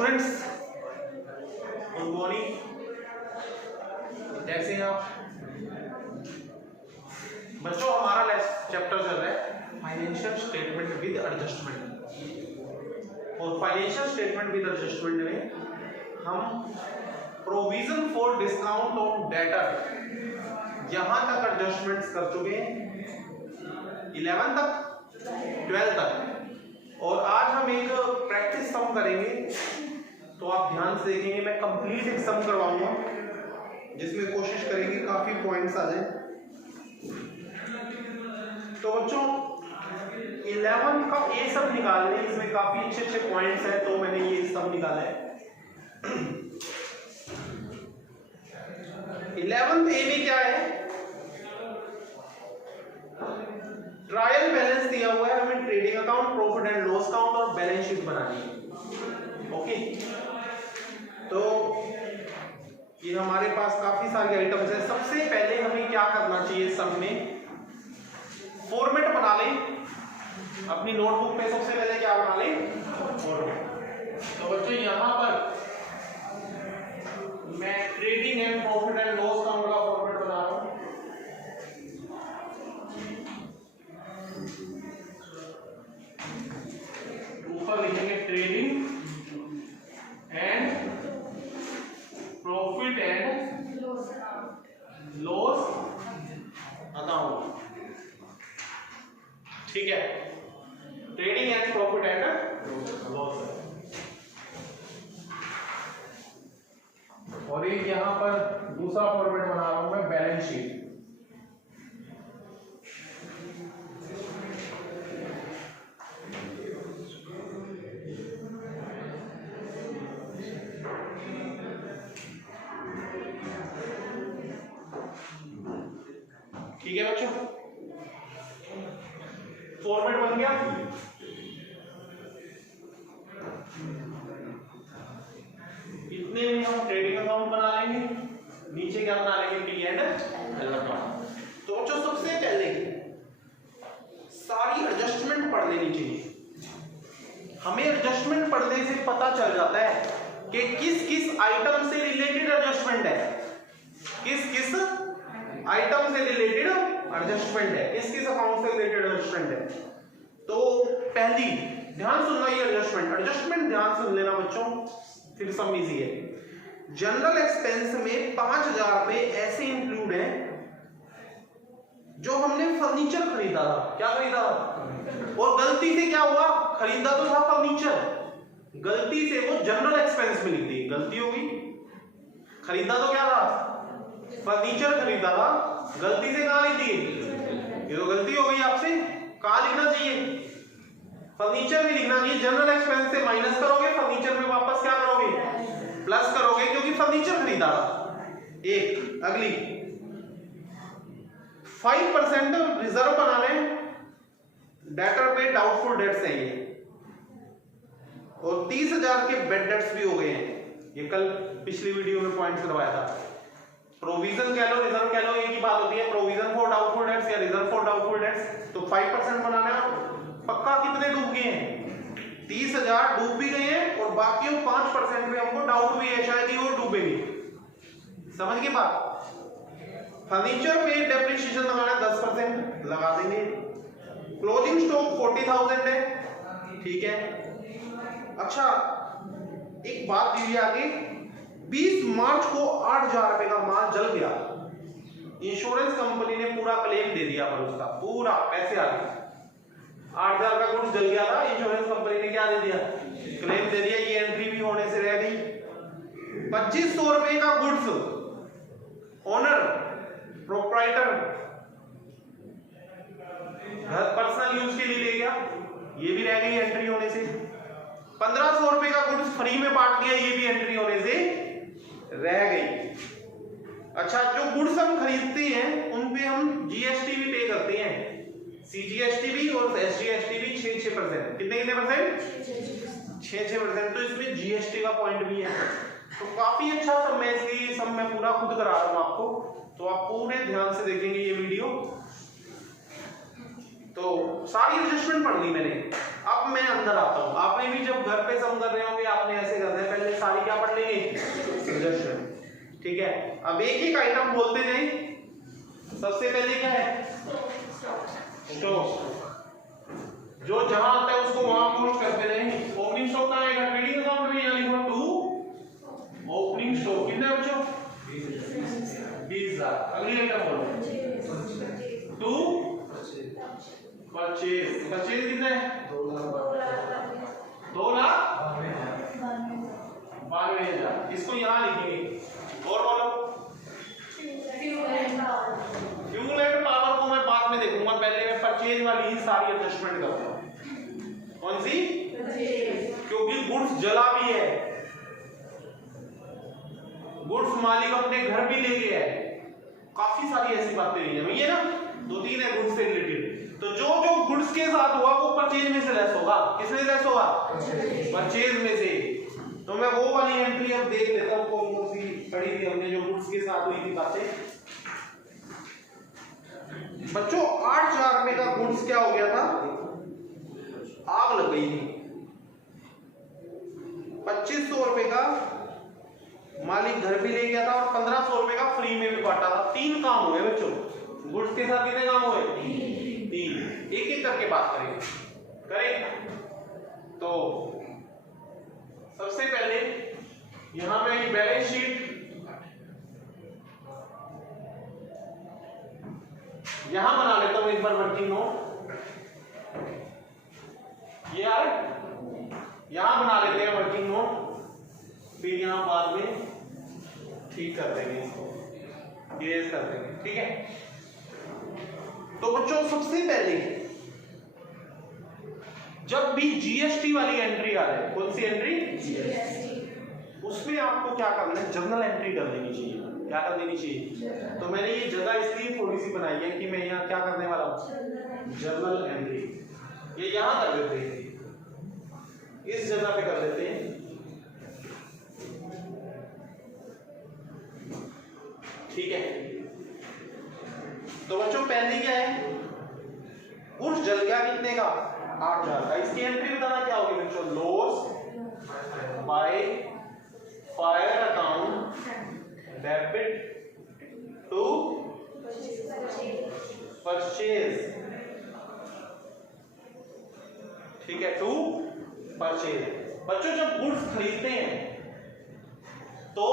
Students, good morning. कैसे हैं आप बच्चों? हमारा चैप्टर चल रहा है फाइनेंशियल स्टेटमेंट विद एडजस्टमेंट। और फाइनेंशियल स्टेटमेंट विद एडजस्टमेंट में हम provision for discount on debtor यहां तक एडजस्टमेंट्स कर चुके हैं, 11 तक 12 तक। और आज हम एक प्रैक्टिस सम करेंगे, तो आप ध्यान से देखेंगे। मैं कंप्लीट एक सम करवाऊंगा जिसमें कोशिश करेंगे काफी पॉइंट्स आ जाए। तो बच्चों 11 का ए सम निकालने, इसमें काफी अच्छे अच्छे पॉइंट्स हैं, तो मैंने ये सम निकाला है। 11th ए में क्या है? ट्रायल बैलेंस दिया हुआ है, हमें trading account, profit and loss account और बैलेंस शीट बनानी है। ओके, तो ये हमारे पास काफी सारी आइटम्स है। सबसे पहले हमें क्या करना चाहिए, सब में फॉर्मेट बना लें अपनी नोटबुक पे। सबसे पहले क्या बना लें? फॉर्मेट। तो बच्चों यहां पर मैं trading and profit and loss account का फॉर्मेट बना रहा हूं। ऊपर लिखेंगे trading and profit and loss account. ठीक है, trading and profit and loss. और एक यहां पर दूसरा फॉर्मेट बना रहा हूं मैं, बैलेंस शीट। ठीक है बच्चों, फॉर्मेट बन गया। इतने में हम ट्रेडिंग अकाउंट बना लेंगे, नीचे क्या बना लेंगे? P and L account. तो बच्चों सबसे पहले सारी एडजस्टमेंट पढ़ लेनी चाहिए। हमें एडजस्टमेंट पढ़ने से पता चल जाता है कि किस किस आइटम से रिलेटेड एडजस्टमेंट है, किस किस आइटम से रिलेटेड एडजस्टमेंट है, किस किस अकाउंट से रिलेटेड एडजस्टमेंट है। तो पहली ध्यान सुनना, ये एडजस्टमेंट ध्यान सुन लेना बच्चों, फिर सब इजी है। जनरल एक्सपेंस में 5000 रुपए ऐसे इंक्लूड है जो हमने फर्नीचर खरीदा था। क्या खरीदा? और गलती से क्या हुआ, खरीदा तो था फर्नीचर, गलती से वो जनरल एक्सपेंस में लिख दी। गलती होगी, खरीदा तो क्या था? फर्नीचर खरीदा था, गलती से कहां लिख दी? ये तो गलती हो गई आपसे। कहां लिखना चाहिए? फर्नीचर में लिखना चाहिए। जनरल एक्सपेंस से माइनस करोगे, फर्नीचर में वापस क्या करोगे? प्लस करोगे, क्योंकि फर्नीचर खरीदा था। एक अगली 5% रिजर्व बनाने, डेटर पे डाउटफुल डेट्स हैं ये, और 30,000 के बेड डेट्स भी हो गए हैं। ये कल पिछली वीडियो में पॉइंट करवाया था। प्रोविजन कह लो, रिजर्व कह लो, एक ही बात होती है। प्रोविजन फॉर डाउटफुल डेट्स या रिजर्व फॉर डाउटफुल डेट्स। तो 5% बनाना है। पक्का कितने डूब गए हैं? 30,000 डूब भी गए हैं, और बाकी 5% में हमको डाउट भी है, शायद ही वो डूबे भी। समझ गए बात? फर्नीचर पे डेप्रिसिएशन लगाना 10% लगा देंगे। क्लोजिंग स्टॉक 40,000 है, ठीक है। अच्छा, एक बात दी आगे, 20 मार्च को 8,000 रुपए का माल जल गया। इंश्योरेंस कंपनी ने पूरा क्लेम दे दिया, पर उसका पूरा पैसे आ गए। 8,000 का गुड्स जल गया था, इंश्योरेंस कंपनी ने क्या दे दिया? क्लेम दे दिया। ये एंट्री भी होने से रह गई। 2500 रुपए का goods owner proprietor personal use के लिए ले गया, ये भी रह गई एंट्री होने से। 1500 रुपए का गुड्स फ्री में बांट दिया, ये भी एंट्री होने से रह गई। अच्छा, जो गुड्स हम खरीदते हैं उन पे हम जीएसटी भी पे करते हैं, सीजीएसटी भी और एसजीएसटी भी 6-6%। कितने परसेंट? 6-6%। तो इसमें जीएसटी का पॉइंट भी है। तो काफी अच्छा सब मैं इसलिए सब मैं पूरा खुद करा रहा हूं आपको, तो आप पूरे ध्यान से देखेंगे ये वीडियो। तो सारी एडजस्टमेंट पढ़ ली मैंने। अब मैं अंदर आता हूँ। आपने भी जब घर पे सम कर रहे होंगे आपने ऐसे करना है, पहले सारी क्या पढ़ लेंगे, एडजस्टमेंट। ठीक है, अब एक एक आइटम बोलते जाएं। सबसे पहले क्या है, स्टॉक। जो जहां आता है उसको वहां पोस्ट करते रहेंगे। ओपनिंग स्टॉक कहां आएगा, ट्रेडिंग अकाउंट में, यानी लिखो टू ओपनिंग स्टॉक। कितना है बच्चों, 20,000। अगली आइटम बोलो, टू परचेज। परचेज कितना है, 2,92,000। इसको यहां लिखेंगे। और बोलो, फ्यूल एंड पावर को मैं बाद में देखूंगा, पहले मैं परचेज वाली ही सारी एडजस्टमेंट करूंगा। कौन सी, क्योंकि गुड्स जला भी है, गुड्स मालिक अपने घर भी ले गया है, काफी सारी ऐसी बातें हुई है, ये ना 2-3 है गुड्स से रिलेटेड। तो जो जो गुड्स के साथ हुआ वो परचेज में से लेस होगा। किसमें लेस होगा, परचेज में से। तो मैं वो वाली एंट्री अब देख लेता हूँ कौन कौन सी पढ़ी थी हमने जो गुड्स के साथ हुई थी बातें। बच्चों 8,000 रुपए का गुड्स क्या हो गया था, आग लग गई थी। 2,500 रुपए का मालिक घर भी ले गया था और 1,500 रुपए का फ्री में भी बांटा था। 3 काम हुए बच्चों, गुड्स के साथ कितने काम हुए, 3। एक एक करके बात करेंगे। तो सबसे पहले यहां मैं बैलेंस शीट यहां बना लेता हूं एक बार, वर्किंग नोट। ये यार यहां बना लेते हैं वर्किंग नोट, फिर यहां बाद में ठीक कर देंगे, इसको इरेज कर देंगे। ठीक है, तो बच्चों सबसे पहले जब भी जीएसटी वाली एंट्री आ रही है, कौन सी एंट्री, जीएसटी, उसमें आपको क्या करना है, जर्नल एंट्री कर देनी चाहिए। क्या कर देनी चाहिए, तो मैंने ये जगह इसलिए थोड़ी सी बनाई है कि मैं यहाँ क्या करने वाला हूँ, जर्नल एंट्री। ये यहाँ कर देते हैं, इस जगह पे कर देते हैं। ठीक है, तो बच्चों पहले क्या है, गुड्स जल गया कितने का, 8,000 का। इसकी एंट्री बताना क्या होगी बच्चों, loss by fire account debit to purchase. ठीक है, टू परचेज। बच्चों जब गुड्स खरीदते हैं तो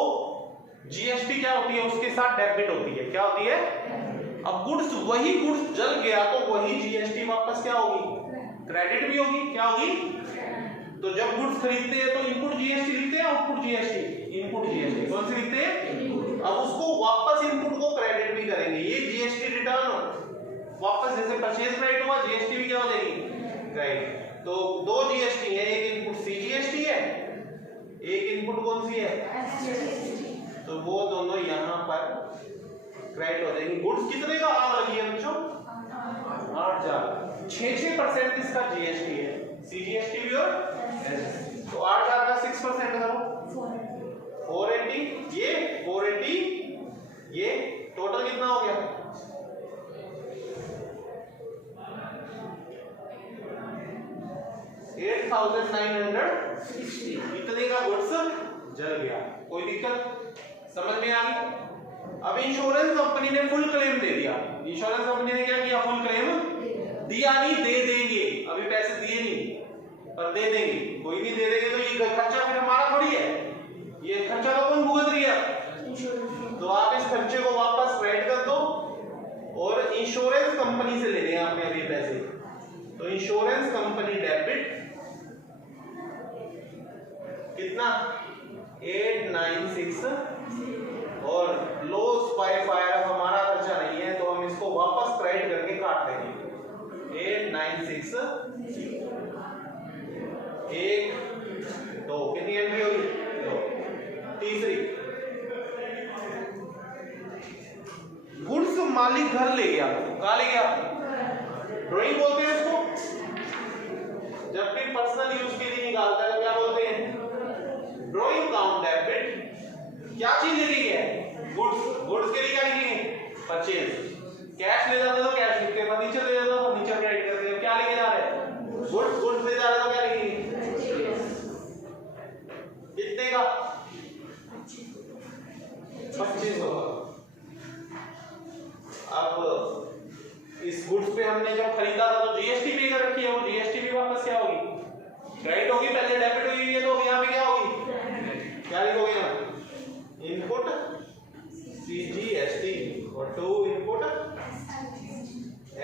जीएसटी क्या होती है, उसके साथ डेबिट होती है। क्या होती है, अब गुड्स, वही गुड्स जल गया तो वही जीएसटी वापस क्या होगी, क्रेडिट भी होगी। क्या होगी, तो जब गुड्स खरीदते हैं तो इनपुट जीएसटी लिखते हैं, आउटपुट जीएसटी, इनपुट जीएसटी कौन सी लिखते हैं। अब उसको वापस इनपुट को क्रेडिट भी करेंगे, ये जीएसटी रिटर्न वापस, जैसे परचेज क्रेडिट हुआ जीएसटी भी क्या हो जाएगी, क्रेडिट। तो 2 जीएसटी है, एक इनपुट सीजीएसटी है, एक इनपुट कौन सी है, एसजीएसटी। तो वो दोनों यहाँ पर क्रेडिट हो जाएंगे। गुड्स कितने का आ लगी है बच्चों, 8,000। 6% इसका जीएसटी है, सीजीएसटी भी और एसजीएसटी। तो 8,000 का 6% करो, 480, ये 480, ये टोटल कितना हो गया, 8,960। इतने का गुड्स जल गया। कोई दिक्कत समझ में आ गई। अब इंश्योरेंस कंपनी ने फुल क्लेम दे दिया। इंश्योरेंस कंपनी ने क्या किया, फुल क्लेम दिया, नहीं दे देंगे, अभी पैसे दिए नहीं पर दे देंगे। कोई नहीं दे देंगे तो ये खर्चा फिर हमारा थोड़ी है, ये खर्चा तो कौन भुगत रही है। तो आप इस खर्चे को वापस क्रेडिट कर दो और इंश्योरेंस कंपनी से लेने हैं आपने अभी पैसे। तो इंश्योरेंस कंपनी डेबिट कितना, 8,960, और लॉस बाय फायर हमारा खर्चा नहीं है तो हम इसको वापस क्रेडिट करके काट देंगे। 8,960, 1, 2, कितनी एंट्री होगी, 2। तीसरी, गुड्स मालिक घर ले गया, कहाँ ले गया, ड्राइंग बोलते हैं उसको। जब भी पर्सनल यूज के लिए निकालता है तो क्या बोलते हैं, ड्राइंग अकाउंट डेबिट। क्या चीज लेके गया है, गुड्स। गुड्स के लिए क्या लिखेंगे, परचेज। कैश ले जाते तो कैश लिखते, फर्नीचर ले जाते तो फर्नीचर क्रेडिट करते हैं। क्या लेके जा रहे हैं? गुड्स। गुड्स ले जा रहे तो क्या लिखेंगे? कितने का? 2500। अब इस गुड्स पे हमने जब खरीदा था तो जीएसटी पे कर रखी है, वो जीएसटी भी वापस क्या होगी? क्रेडिट होगी। पहले डेबिट हुई है तो यहाँ पे क्या होगी? क्या लिखोगे यहाँ? इनपुट सीजीएसटी और टू इनपुट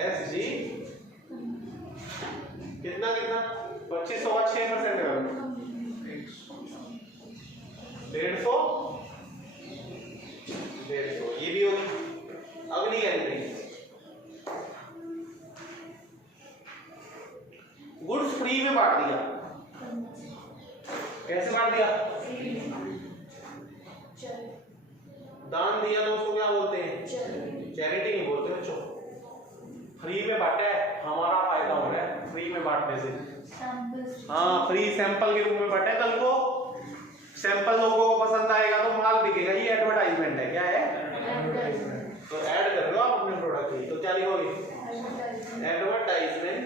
एसजी। कितना कितना? 2500 का 6% का 150। ये भी होगी। अगली एंट्री, गुड्स फ्री में बांट दिया। कैसे बांट दिया? दान दिया तो उसको क्या बोलते हैं? चैरिटी नहीं बोलते बच्चों। फ्री में बांटा है, हमारा फायदा हो रहा है फ्री में बांटने से। हाँ, फ्री सैंपल के रूप में बांटा है। कल को सैंपल लोगों को पसंद आएगा तो माल बिकेगा। ये एडवर्टाइजमेंट है। क्या है? तो ऐड कर रहे हो आप अपने प्रोडक्ट की, तो क्या लिखोगे? Advertisement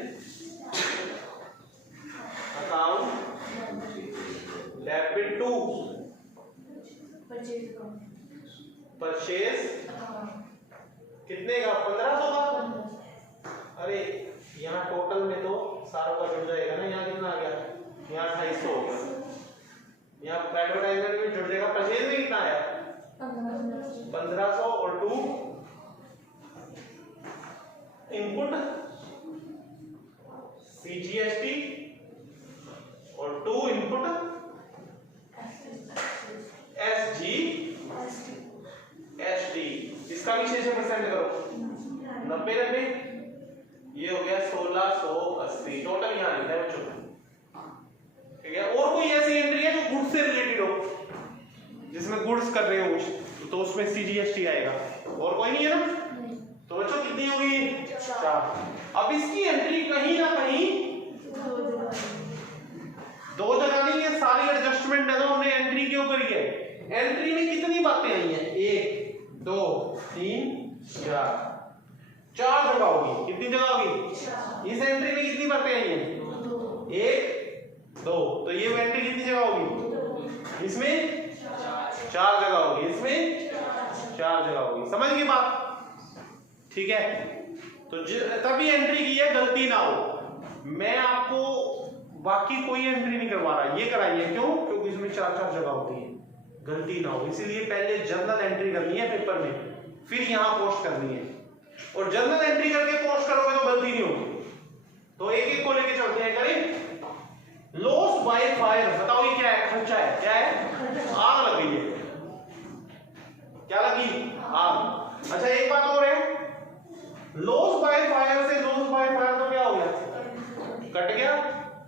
account debit to purchase. कितने का? 1500 का। अरे यहाँ टोटल में तो सारों का जुड़ जाएगा ना। यहाँ कितना आ गया? यहाँ 2800 हो गया। यहाँ एडवर्टाइजमेंट में जुड़ जाएगा। परचेज में कितना आया? 1500 और टू इनपुट सीजीएसटी और टू इनपुट एसजी एसटी। इसका भी 6% करो। 90 ये हो गया 1680 टोटल। यहाँ लिखा है बच्चों। ठीक है। और कोई ऐसी एंट्री है जो गुड्स से रिलेटेड हो, जिसमें गुड्स कर रहे हो कुछ, तो उसमें सीजीएसटी आएगा। और कोई नहीं है ना? तो बच्चों कितनी होगी? 4। अब इसकी एंट्री कहीं ना कहीं दो जगह नहीं है, सारी एडजस्टमेंट है। तो हमने एंट्री क्यों करी है? एंट्री में कितनी बातें आई हैं? 1 2 3 4 4 जगह होगी। कितनी जगह होगी? इस एंट्री में कितनी बातें आई हैं? 1 2। तो ये एंट्री कितनी जगह होगी? इसमें 4 जगह होगी। इसमें 4 जगह होगी। समझ गए बात? ठीक है। तो तभी एंट्री की है, गलती ना हो। मैं आपको बाकी कोई एंट्री नहीं करवा रहा, ये कराइए। क्यों? क्योंकि इसमें 4 जगह होती है, गलती ना हो। इसीलिए पहले जनरल एंट्री करनी है पेपर में, फिर यहां पोस्ट करनी है। और जनरल एंट्री करके पोस्ट करोगे तो गलती नहीं होगी। तो एक एक को लेके चलते हैं। करें लॉस बाय फायर। बताओ ये क्या है? खर्चा है। क्या है? आग लग गई है। क्या लगी? आग। अच्छा एक बात और है, लॉस बाय फायर से लॉस बाय फायर तो क्या हो गया? कट गया।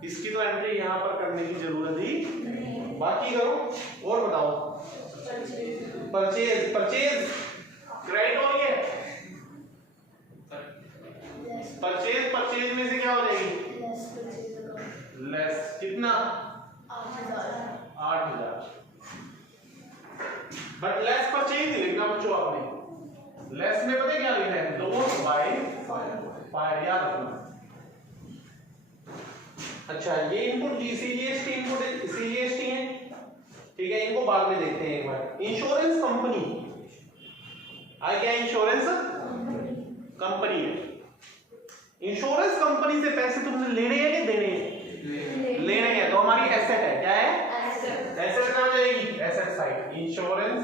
इसकी तो एंट्री यहां पर करने की जरूरत ही बाकी करो। और बताओ परचेज। परचेज क्रेडिट हो गया। परचेज परचेज में से क्या हो जाएगी? लेस। कितना? 8000। बट लेस परचेज नहीं लिखना बच्चों आपने। लेस में पता क्या लिखना है? Loss by fire. याद रखना। अच्छा ये इनपुट सीजीएसटी इनपुट सीजीएसटी है। ठीक है, इनको बाद में देखते हैं एक बार। इंश्योरेंस कंपनी आ गया। इंश्योरेंस कंपनी है। इंश्योरेंस कंपनी से पैसे तुमने लेने हैं कि देने हैं? लेने हैं। तो हमारी एसेट है। क्या है? एसेट कहां जाएगी? Asset side. इंश्योरेंस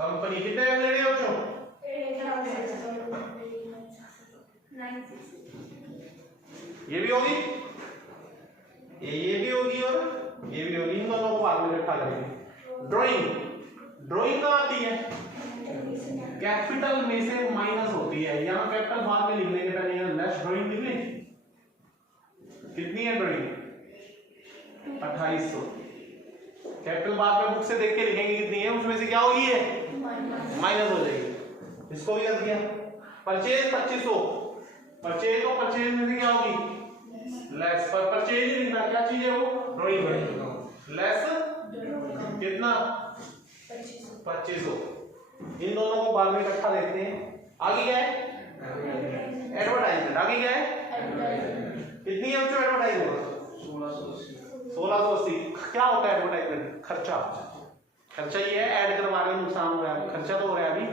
कंपनी कितने ले रहे हो बच्चों? ये भी होगी, ये भी होगी और ये भी होगी। इन दोनों को बाद में इकट्ठा करेंगे। ड्राइंग। ड्राइंग कहां आती है? कैपिटल में से माइनस होती है। यहां कैपिटल बाद में लिख लेंगे, पहले यहां लेस ड्राइंग लिख लें। कितनी है ड्राइंग? 2800। कैपिटल बाद में बुक से देख के लिखेंगे कितनी है, उसमें से क्या होगी? है माइनस हो जाएगी। इसको भी कर दिया। परचेज 2500। परचेज को परचेज में से क्या होगी? लेस। पर परचेज ही लिखना। क्या चीज है वो? ड्राइंग है। लेस कितना? 2500। इन दोनों को बाद में इकट्ठा देखते हैं। आगे क्या है? एडवर्टाइजमेंट। आगे क्या है? कितनी है बच्चों एडवर्टाइजमेंट? 1680। क्या होता है एडवर्टाइजमेंट? खर्चा। खर्चा ये है, ऐड करवा रहे हो, नुकसान हो रहा है, खर्चा तो हो रहा है अभी।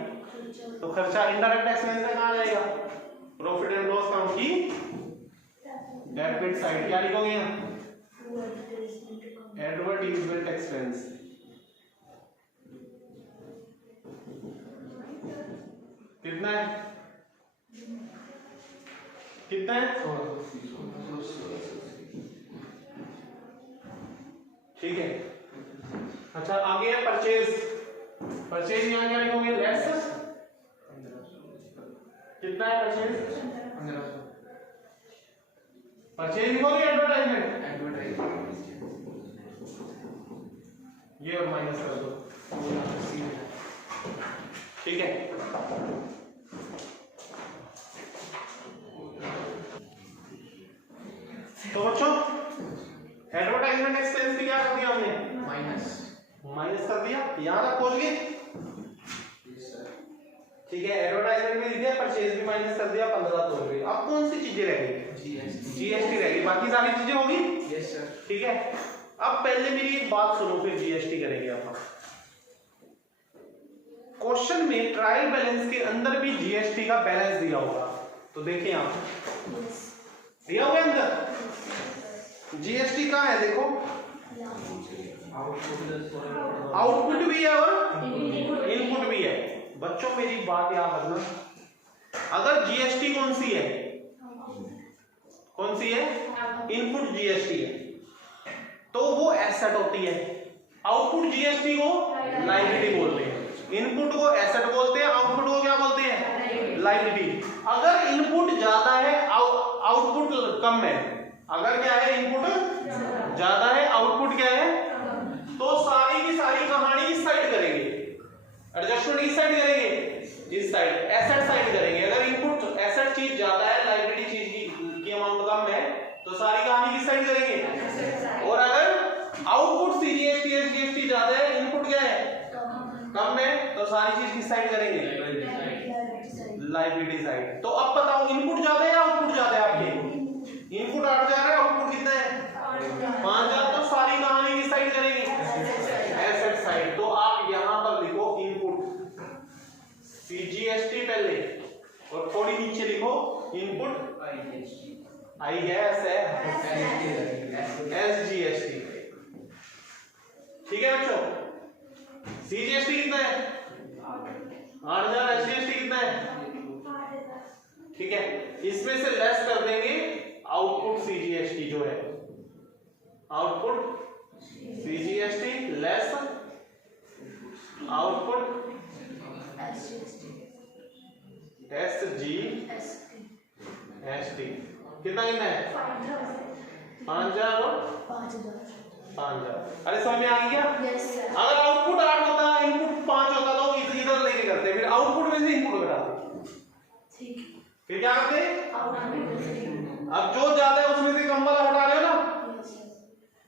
तो खर्चा इनडायरेक्ट एक्सपेंस में कहां जाएगा? प्रॉफिट एंड लॉस अकाउंट की डेबिट साइड। क्या लिखोगे यहाँ? Advertisement expense. कितना है? कितना है? ठीक है। अच्छा आगे है परचेज। परचेज यहाँ क्या लिखोगे? लेस। कितना है परचेज? 1500। परचेज लिखोगे एडवर्टाइजमेंट? ये और माइनस कर दो। ठीक है। तो बच्चों एडवर्टाइजमेंट एक्सपेंस क्या कर दिया हमने? माइनस कर दिया। यहां तक पहुंच गए? ठीक है। एडवर्टाइजमेंट भी लिख दिया, परचेज भी माइनस कर दिया, 15 तो हो गई। अब कौन सी चीजें रह गई? जीएसटी रह गई, बाकी सारी चीजें होगी। Yes sir. ठीक है। अब पहले मेरी एक बात सुनो, फिर जीएसटी करेंगे अपन। क्वेश्चन में ट्रायल बैलेंस के अंदर भी जीएसटी का बैलेंस दिया होगा, तो देखिए आप दिया हुआ अंदर जीएसटी कहां है? देखो आउटपुट भी है और इनपुट भी है। बच्चों मेरी बात याद रखना, अगर जीएसटी कौन सी है? कौन सी है? इनपुट जीएसटी है, तो वो एसेट होती है। आउटपुट जीएसटी को लायबिलिटी बोलते हैं। इनपुट को एसेट बोलते हैं, आउटपुट को क्या बोलते हैं? लायबिलिटी। अगर इनपुट ज्यादा है, आउटपुट कम है। अगर क्या है? इनपुट ज्यादा है, आउटपुट क्या है? तो सारी की सारी कहानी इस साइड करेंगे, एडजस्टमेंट इस साइड करेंगे, इस साइड एसेट साइड करेंगे। अगर इनपुट एसेट चीज ज्यादा है, लायबिलिटी चीज की अमाउंट कम है, तो सारी कहानी किस साइड करेंगे। और अगर आउटपुट सीजीएसटी एसजीएसटी ज्यादा है, इनपुट क्या है? कम है, तो सारी चीज किस साइड करेंगे? Liability side. तो अब बताओ इनपुट ज्यादा है या आउटपुट ज्यादा है? आपके इनपुट 8000 है, आउटपुट कितना है? 5000। तो सारी कहानी किस साइड करेंगे? Asset side. तो आप यहां पर लिखो इनपुट सीजीएसटी पहले, और थोड़ी नीचे लिखो इनपुट आई गैस है एसजीएसटी। ठीक है बच्चों, सीजीएसटी कितना है? 8000। एसजीएसटी कितना है? ठीक है। इसमें से लेस कर देंगे आउटपुट सीजीएसटी जो है, output CGST less output SGST. कितना है? 5000 और 5000। अरे समझ में आ गया? अगर आउटपुट 8 होता, इनपुट 5 होता, तो इधर लेके करते, फिर आउटपुट में से इनपुट घटाते, फिर क्या करते? अब जो ज्यादा है उसमें से कम वाला हटा रहे हो ना।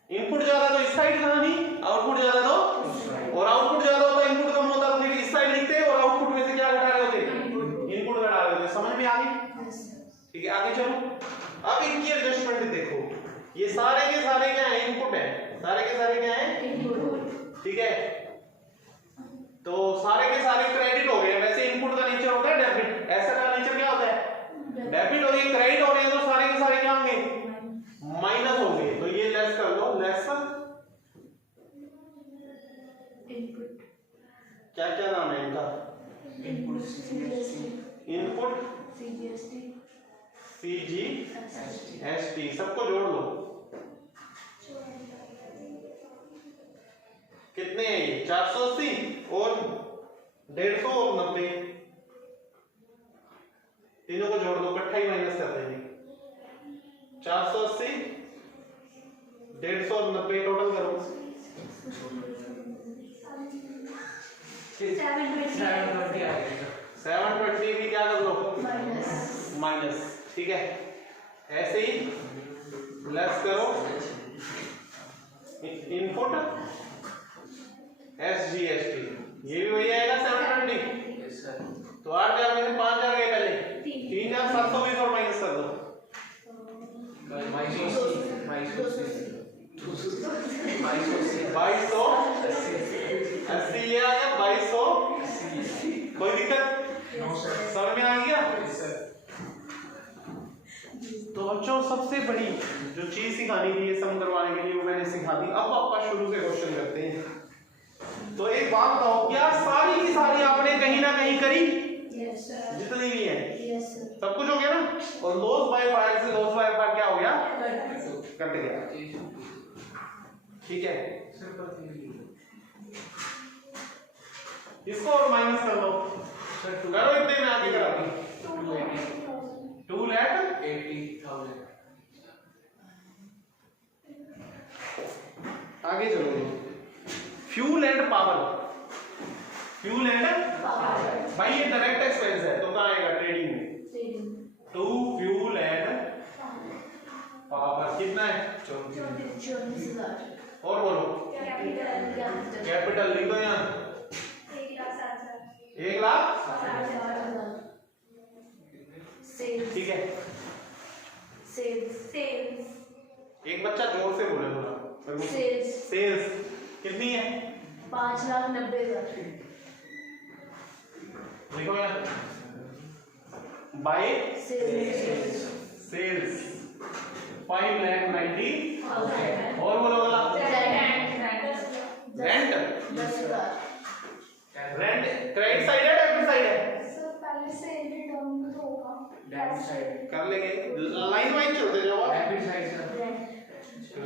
इनपुट ज्यादा तो इस साइड कहानी, आउटपुट ज्यादा तो, और आउटपुट ज्यादा होता, इनपुट कम होता, तो फिर इस साइड लिखते, और आउटपुट में से क्या घटा रहे होते? इनपुट घटा रहे होते। समझ में आ गई? ठीक है, आगे चलो। अब इनकी एडजस्टमेंट देखो, ये सारे के सारे क्या है? इनपुट है। सारे के सारे क्या है? ठीक है। तो सारे के सारे क्रेडिट हो गए। वैसे इनपुट का नेचर होता है डेबिट, एसेट का नेचर क्या होता है? डेबिट। और ये क्रेडिट हो रहे हैं, तो सारे के सारे क्या होंगे? माइनस होंगे। तो ये लेस कर दो, लेस इनपुट। क्या क्या नाम है इनका? Input CGST. सबको जोड़ लो। कितने हैं ये? 480 और 150 और 90, तीनों को जोड़ दो, इकट्ठा ही माइनस कर देंगे। 480 150 और 90 टोटल करो। 720 भी क्या कर लो? माइनस। ठीक है, ऐसे ही लेस करो इनपुट एसजीएसटी, ये भी वही आएगा 720। तो 8000 में से 5000 गए पहले, 3720 और माइनस कर दो। 2280 ये आ गया 2280। कोई दिक्कत? समझ में आ गया? तो बच्चों सबसे बड़ी जो चीज सिखानी थी ये सम करवाने के लिए वो मैंने सिखा दी। अब आपका शुरू से क्वेश्चन करते हैं। तो एक बात बताओ, क्या सारी की सारी आपने कहीं ना कहीं करी? Yes sir. जितनी भी है यस सर। सब कुछ हो गया ना? और लॉस बाय फायर से लॉस बाय फायर क्या हो गया? कट गया। ठीक है, इसको और माइनस कर लो। करो इतने में आगे करा दी 2,80,000। आगे चलो। Fuel and power. Fuel and भाई ये डायरेक्ट एक्सपेंस है तो कहाँ आएगा? ट्रेडिंग में। टू फ्यूल एंड पावर कितना है? 24,000। और बोलो। कैपिटल लिख दो यहाँ 1,60,000। ठीक है, एक बच्चा जोर से बोले थोड़ा। सेल्स कितनी है? 5,90,000। लिखो यहाँ बाय सेल्स सेल्स 5,90,000। और बोलो वाला रेंट। 10,000। रेंट क्रेडिट साइड है डेबिट साइड है? कर लेंगे, लाइन वाइज चलते जाओ। Debit side sir.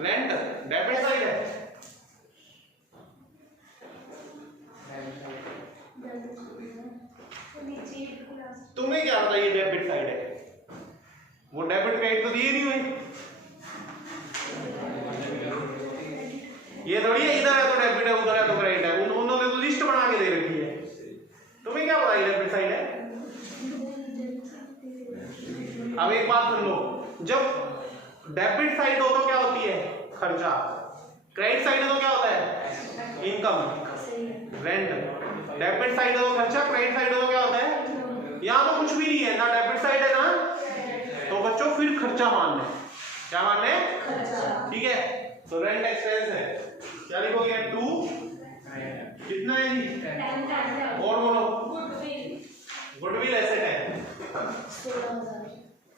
Rent debit side है? तुम्हें क्या पता ये डेबिट साइड है? वो डेबिट क्रेडिट तो दिए नहीं हुए। ये थोड़ी है इधर है तो डेबिट है उधर है तो क्रेडिट है। उन्होंने तो लिस्ट बना के दे रखी है। तुम्हें क्या पता ये डेबिट साइड है? अब एक बात सुन लो, जब डेबिट साइड हो तो क्या होती है? खर्चा। क्रेडिट साइड हो तो क्या होता है? Income rent. डेबिट साइड हो तो खर्चा, क्रेडिट साइड हो तो क्या होता है? यहाँ तो कुछ भी नहीं है, ना डेबिट साइड है ना, तो बच्चों फिर खर्चा मानना है। क्या मानना है? ठीक है, तो रेंट एक्सपेंस है। क्या लिखोगे? 2 कितना है जी? और बोलो। गुडविल एसेट है 16,000।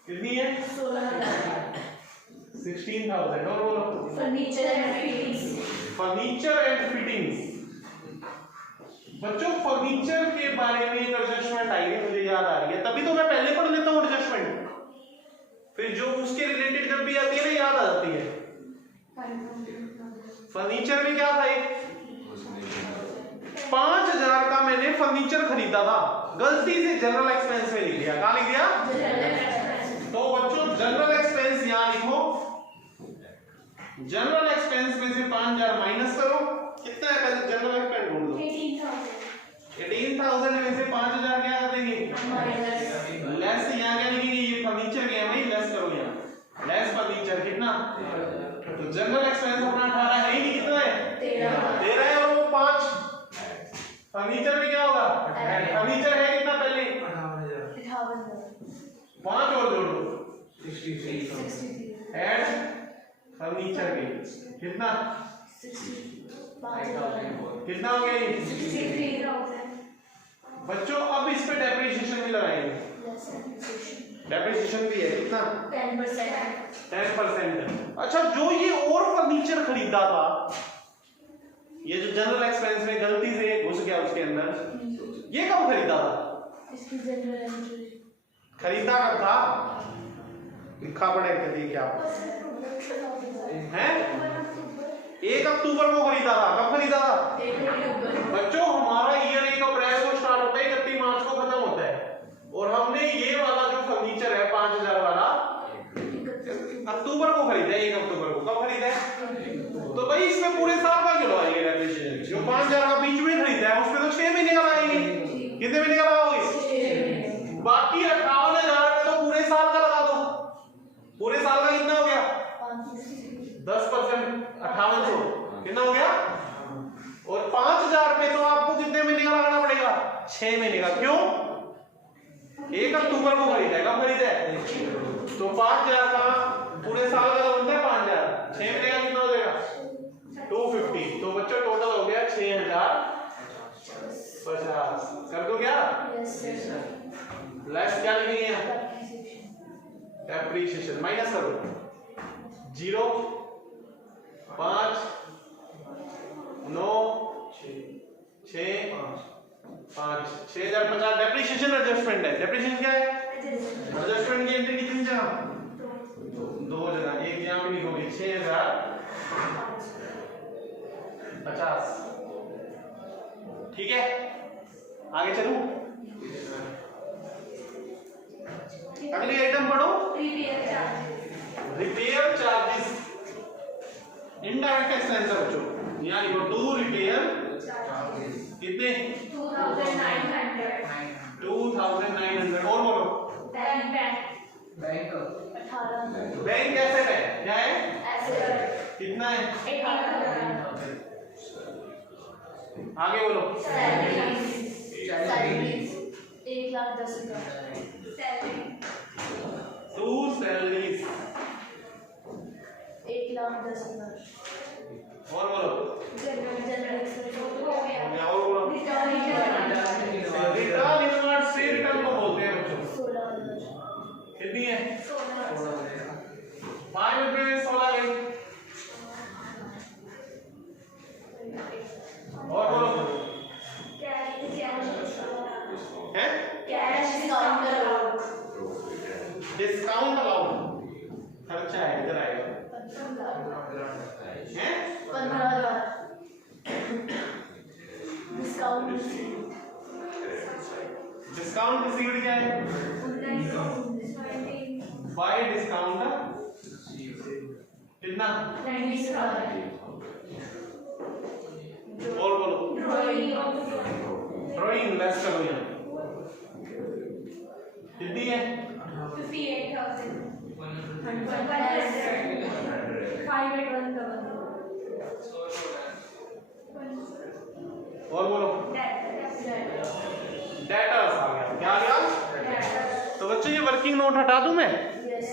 कितनी है? 16,000। 16,000। और बोलो। Furniture and fittings. Furniture and fittings. बच्चों फर्नीचर के बारे में एक एडजस्टमेंट आई है, मुझे याद आ रही है, तभी तो मैं पहले पढ़ लेता हूँ एडजस्टमेंट, फिर जो उसके रिलेटेड जब भी आती है ना याद आ जाती है। फर्नीचर में क्या था? 5,000 का मैंने फर्नीचर खरीदा था, गलती से जनरल एक्सपेंस में लिख दिया। कहाँ लिख दिया? तो बच्चों जनरल एक्सपेंस यहां लिखो। जनरल एक्सपेंस में से 5,000 माइनस करो। कितना है? पहले जनरल एक्सपेंस ढूंढ लो। 18,000 में से 5,000 क्या कर देंगे? लेस। यहाँ क्या लिखेंगे? ये फर्नीचर के है भाई, लेस करो यहाँ। लेस फर्नीचर कितना? तो जनरल एक्सपेंस अपना 18 है ही नहीं, कितना है? 13 है। और वो 5 फर्नीचर में क्या होगा? फर्नीचर है कितना पहले? 5 और जोड़ दो 63। ऐड फर्नीचर के कितना? 65,000। कितना हो गया ये? 63,000। बच्चों अब इस पे डेप्रिसिएशन भी लगाएंगे। डेप्रिसिएशन भी है कितना? 10%। अच्छा, जो ये और फर्नीचर खरीदा था, ये जो जनरल एक्सपेंस में गलती से घुस गया उसके अंदर, ये कब खरीदा था? इसकी जनरल एंट्री खरीदा कब था? लिखा पड़ेगा क्या है? 1 अक्टूबर को खरीदा था। कब खरीदा था? बच्चों हमारा ईयर 1 अप्रैल को स्टार्ट होता है, 31 मार्च को खत्म होता है, और हमने ये वाला जो फर्नीचर है 5,000 वाला अक्टूबर को खरीदा है। 1 अक्टूबर को कब खरीदा है? तो भाई इसमें पूरे साल का क्यों लगाएंगे डेप्रिसिएशन? जो 5,000 का बीच में खरीदा है उसमें तो 6 महीने का लगाएंगे। कितने महीने का लगाओगे? बाकी 58,000 तो पूरे साल का लगा दो। पूरे साल का कितना हो गया? 10%। 5800 कितना हो गया? और 5,000 पे तो आपको कितने महीने का लगाना पड़ेगा? 6 महीने का। क्यों? 1 अक्टूबर को खरीदा है। कब 5000 का पूरे साल का बनता है 5000, 6 महीने का कितना हो जाएगा 250। तो बच्चों टोटल हो गया 6050। कर दो क्या? Yes, sir. लेस क्या लिखेंगे यहाँ? डेप्रिसिएशन माइनस करो 0 5 9 6 5 6050। डेप्रिसिएशन एडजस्टमेंट है। डेप्रिसिएशन क्या है? एडजस्टमेंट की एंट्री कितनी जगह? 2 जगह। एक यहाँ पे लिखोगे 6050। ठीक है, आगे चलूं? अगली आइटम पढ़ो। रिपेयर चार्जेस इनडायरेक्ट एक्सपेंस है बच्चों। यहाँ लिखो टू रिपेयर कितने? 2900। और बोलो बैंक 18 बैंक एसेट है। क्या है? कितना है? 18 आगे बोलो। सैलरीज 1,10,000 टू सैलरीज 1,10,000 और बोलो। जनरल और बोलो। रिटर्न इनवर्ड से रिटर्न को बोलते हैं बच्चों। 16,000 कितनी है? 5 रुपए में 16 गई। और बोलो। है? डिस्काउंट अलाउड खर्चा है, इधर आएगा। है? 15,000 डिस्काउंट रिसीव्ड क्या है? बाय डिस्काउंट कितना? 90,000 और बोलो। ड्राइंग लेस करो यहाँ। कितनी है? 58,000 और बोलो। डेटर्स आ गया। क्या आ गया? तो बच्चों ये वर्किंग नोट हटा दूं मैं? Yes.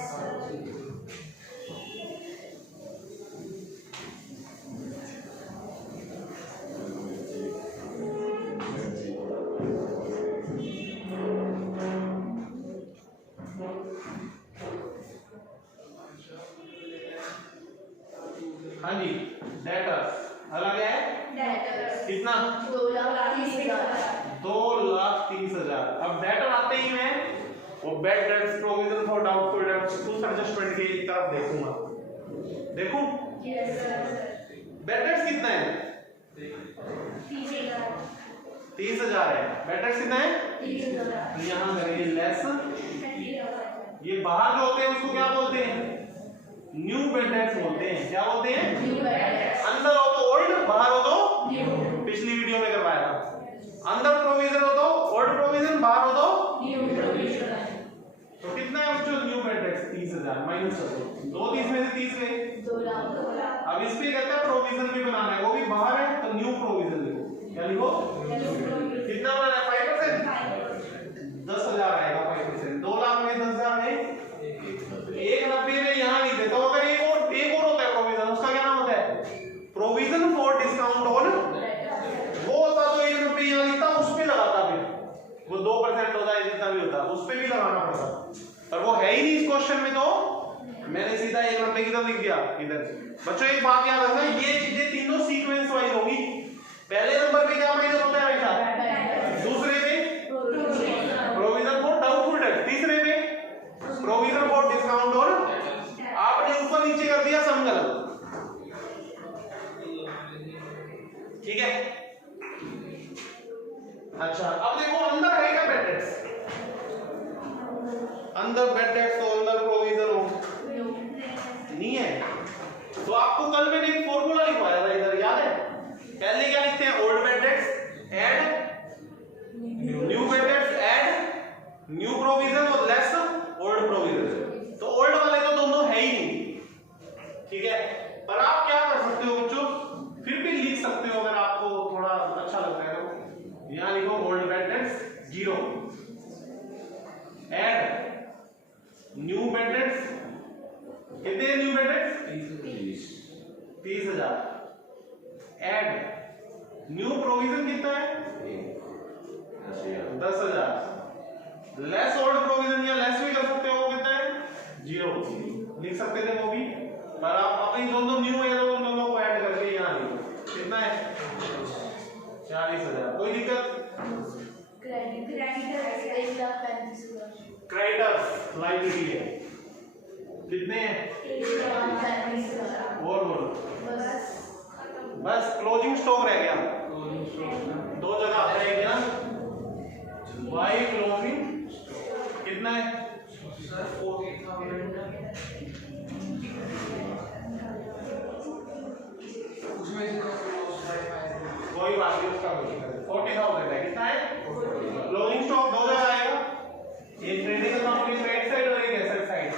हाँ जी, डेटर्स अलग है। कितना? 2,30,000 2,30,000। अब डेटर आते ही मैं वो bad debts provision for doubtful debts कुछ एडजस्टमेंट की तरफ देखूंगा। देखूं? Yes, sir. बेड डेट्स कितना है? 30,000 है। बेड डेट्स कितना है? 30,000 यहाँ करेंगे लेस। ये बाहर जो होते हैं उसको क्या बोलते हैं? न्यू बेड डेट्स बोलते हैं। क्या बोलते हैं? अंदर हो तो ओल्ड, बाहर हो तो पिछली वीडियो में करवाया था। अंदर प्रोविजन हो तो ओल्ड प्रोविजन, बाहर हो तो कितना है बच्चों? न्यू बेड डेट्स 30,000 माइनस कर दो। 2 30 में से 30 गए। 2 लाख अब इस पे कहता है प्रोविजन भी बनाना है, वो भी बाहर है तो न्यू प्रोविजन लिखो। क्या लिखो? कितना बनाना है? 5%। 10,000 आएगा 5%। 2 लाख में 10,000 है। 1,90 में यहाँ लिख देता हूँ। अगर एक और होता है प्रोविजन, उसका क्या नाम होता है? Provision for discount on. वो होता तो 1,90 यहाँ लिखता, उस पे लगाता, फिर वो 2% होता है जितना भी होता है उस पे भी लगाना पड़ता, पर वो है ही नहीं इस क्वेश्चन में, तो मैंने सीधा 1,90 की तरफ लिख दिया इधर। बच्चों एक बात याद रखना, ये चीजें तीनों सीक्वेंस वाइज होगी। पहले नंबर पे क्या माइनस होता है हमेशा? दूसरे पे प्रोविजन फॉर डाउटफुल डेट, तीसरे पे प्रोविजन फॉर डिस्काउंट और आपने ऊपर नीचे कर दिया समगल। ठीक है? अच्छा, अब देखो अंदर है क्या बेड डेट्स? अंदर बेड डेट्स तो अंदर प्रोविजन हो नहीं है। तो आपको कल मैंने एक फॉर्मूला लिखवाया था इधर, याद है? पहले क्या लिखते हैं? Old bad debts add new bad debts add new provision और लेस ओल्ड प्रोविजन। तो कितने new bad debts? 30,000। Add new provision कितना है? 10,000। लेस ओल्ड प्रोविजन या लेस भी कर सकते हो, वो कितना है? 0 लिख सकते थे वो भी, पर आप अपनी दोनों न्यू है तो उन दोनों को ऐड करके यहाँ लिखो। कितना है? 40,000। कोई दिक्कत? क्रेडिटर्स लाइबिलिटी है कितने हैं? और बोलो। बस क्लोजिंग स्टॉक रह गया, दो जगह रह गया। वाई क्लोजिंग कितना है? कोई बात नहीं, उसका 40,000 है। कितना है क्लोजिंग स्टॉक? दो जगह आएगा, एक ट्रेडिंग अकाउंट की क्रेडिट साइड और एक एसेट साइड।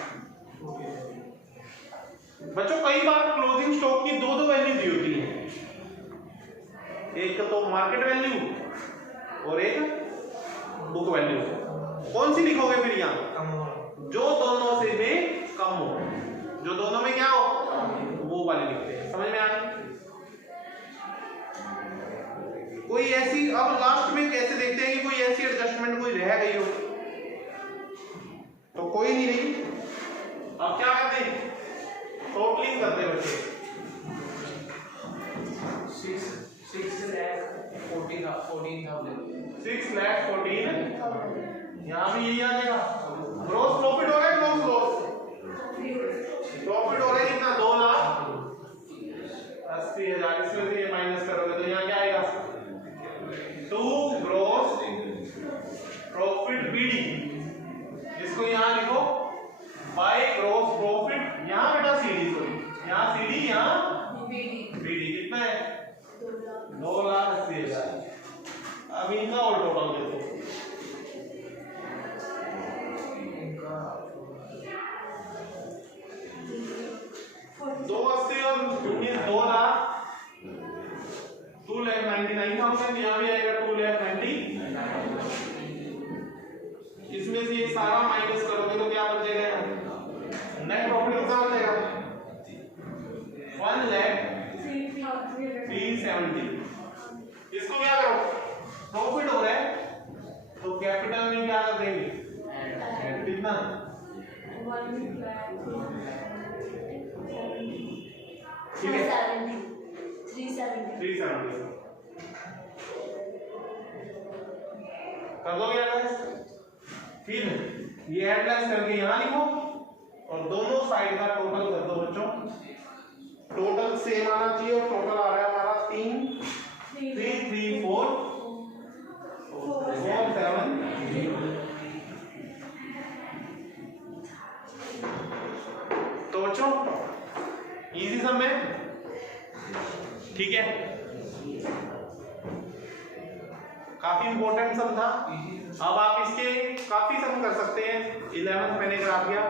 बच्चों कई बार क्लोजिंग स्टॉक की दो वैल्यू दी होती है, एक तो मार्केट वैल्यू और एक बुक वैल्यू। कौन सी लिखोगे फिर यहाँ? जो दोनों से में कम हो, जो दोनों में क्या हो वो वाली लिखते हैं। समझ में आ गई? कोई ऐसी, अब लास्ट में कैसे देखते हैं कि कोई ऐसी एडजस्टमेंट कोई रह गई हो, तो कोई नहीं रही। अब क्या करते हैं? टोटलिंग करते हैं बच्चे। 6,14,000 यहाँ भी यही आ जाएगा। ग्रोस प्रॉफिट हो रहा है, ग्रोस लॉस प्रॉफिट हो रहा है कितना? 2,80,000। इसमें से ये माइनस करोगे तो यहाँ क्या आएगा? 2 ग्रोस प्रॉफिट बीडी, इसको यहाँ लिखो बाय ग्रोस प्रॉफिट। यहाँ बेटा सीडी, सॉरी यहाँ सीडी, यहाँ बीडी। कितना है? 2,80,000। अब इनका और टोटल देखो। दो 80 और 2,99,000। यहाँ भी आएगा 2,90,000। इसमें से ये सारा माइनस करोगे तो क्या बचेगा? नेट प्रॉफिट कितना बचेगा? 1,03,70। इसको क्या करो? प्रॉफिट हो रहा है तो कैपिटल में क्या कर देंगे? कितना? 370 कर दोगे गाइस? फिर ये एडलेस करके यहाँ लिखो और दोनों साइड का टोटल कर दो बच्चों। टोटल सेम आना चाहिए और टोटल आ रहा है हमारा 3,3,4,7। तो बच्चों इजी सम है, ठीक है? काफी इंपॉर्टेंट सम था। अब आप इसके काफी सम कर सकते हैं। 11th मैंने करा दिया,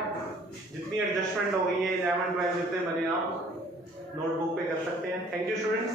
जितनी एडजस्टमेंट हो गई है 11, 12 जितने बने आप नोटबुक पे कर सकते हैं। Thank you students.